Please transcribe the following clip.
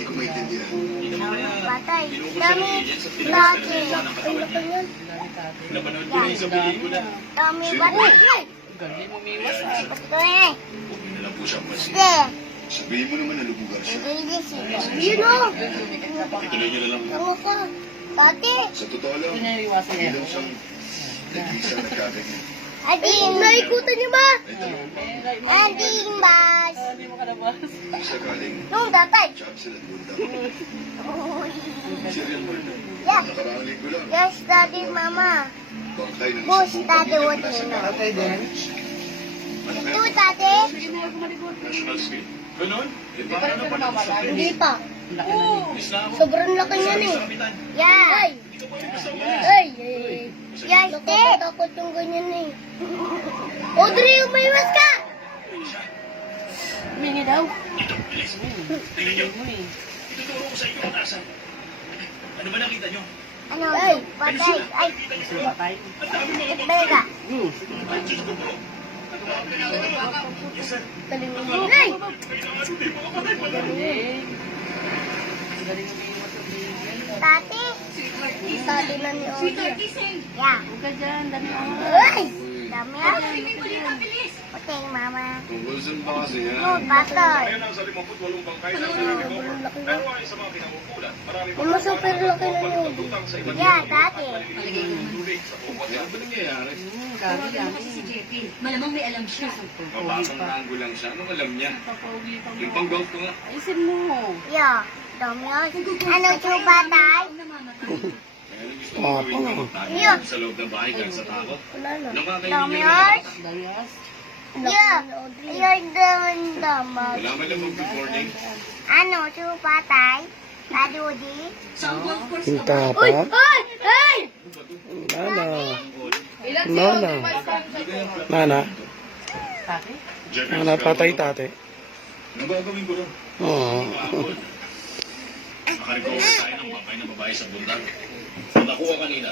Hindi ko maintindihan. Patay. Dami. Dati. Napanood ko rin sa pelikula. Dami patay. Galing umiwas ah. Patay. Huwag niyo na lang po siyang pansin. Hindi. Sabihin mo naman na lubugar siya. Hindi siya. Yun o. Ituloy niyo na lang. Ano ka? Pati. Sa totoo lang, Ito niya iwasan niya. hindi lang siyang nag-iisang nagkaganyan. Ading. Naikutan niyo ba? Ay, dalawang pang Ading bas. Hindi mo kalabas. hindi siya galing Nung datay. Johnson at Bunda. Uy. Serial murder. Yeah. Nakaraang linggo lang. Yes, daddy, mama. Bangkay ng Boss, isang buong daddy, pamilya what mula sa you know? Tatay din. Ito, daddy. National Screen. Ganon? Eh, Hindi pa paano rin naman nawawala. sa Hindi pa. Laki na ni. Miss na ako. Sobrang laki niyan eh. Sa kapitan. Yeah. Ay. Hindi ka pa rin kasama. Ay. Yes, nakakatakot yung ganyan eh. Audrey, umiwas ka! Humingi daw. Ito, bilis. Tingnan niyo. Ituturo ko sa inyo ang tasan. Ano ba nakita niyo? Ano? Ay, patay. Ay, Gusto ba tayo? Ang dami mga bega. Ay, Diyos ko po. Ang dami na. Yes, sir. Galing mo. Ay! Kailangan hindi mo kapatay pa lang. Galing. Galing umiwas sa bigay. Tati. Tati na ni Audrey. Yeah. Huwag ka dyan. Dami ako. Ay! Dami ah. Patay, mama. Tungkol saan ba kasi yan? No, patay. Ayan ang sa 58 bangkay na recover. Pero ayon sa mga pinangukulan, marami pa Yung super laki na yun. pagkakatutang sa iba't Yeah, ibang dati. tubig sa bukod Ano ba nangyayari? Dami lang. Malamang may alam siya. Mababang rango lang siya. Anong alam niya? Papauli pa Yung mo. pang-golf ko nga. Ayusin mo. Yeah. Dami ah. Ano yung patay? Kaya nang gusto kong gawin ko, Yeah. tayo sa loob ng bahay kahit sa takot. Wala na. Nung kakainin Dami niyo ah. na Dayas. Yeah. You're the damag. wala man lang mag-good morning. Ano, yung patay? Daddy Woody? Sa golf course Yung ka ba? Uy! tapa. Ay! Ay! Nana. Nana. Nana. Taki? Nana, patay tate. Ano ba gawin ko doon? Oo. Nakarecover tayo ng bangkay na babae sa bundag. Nakuha kanina.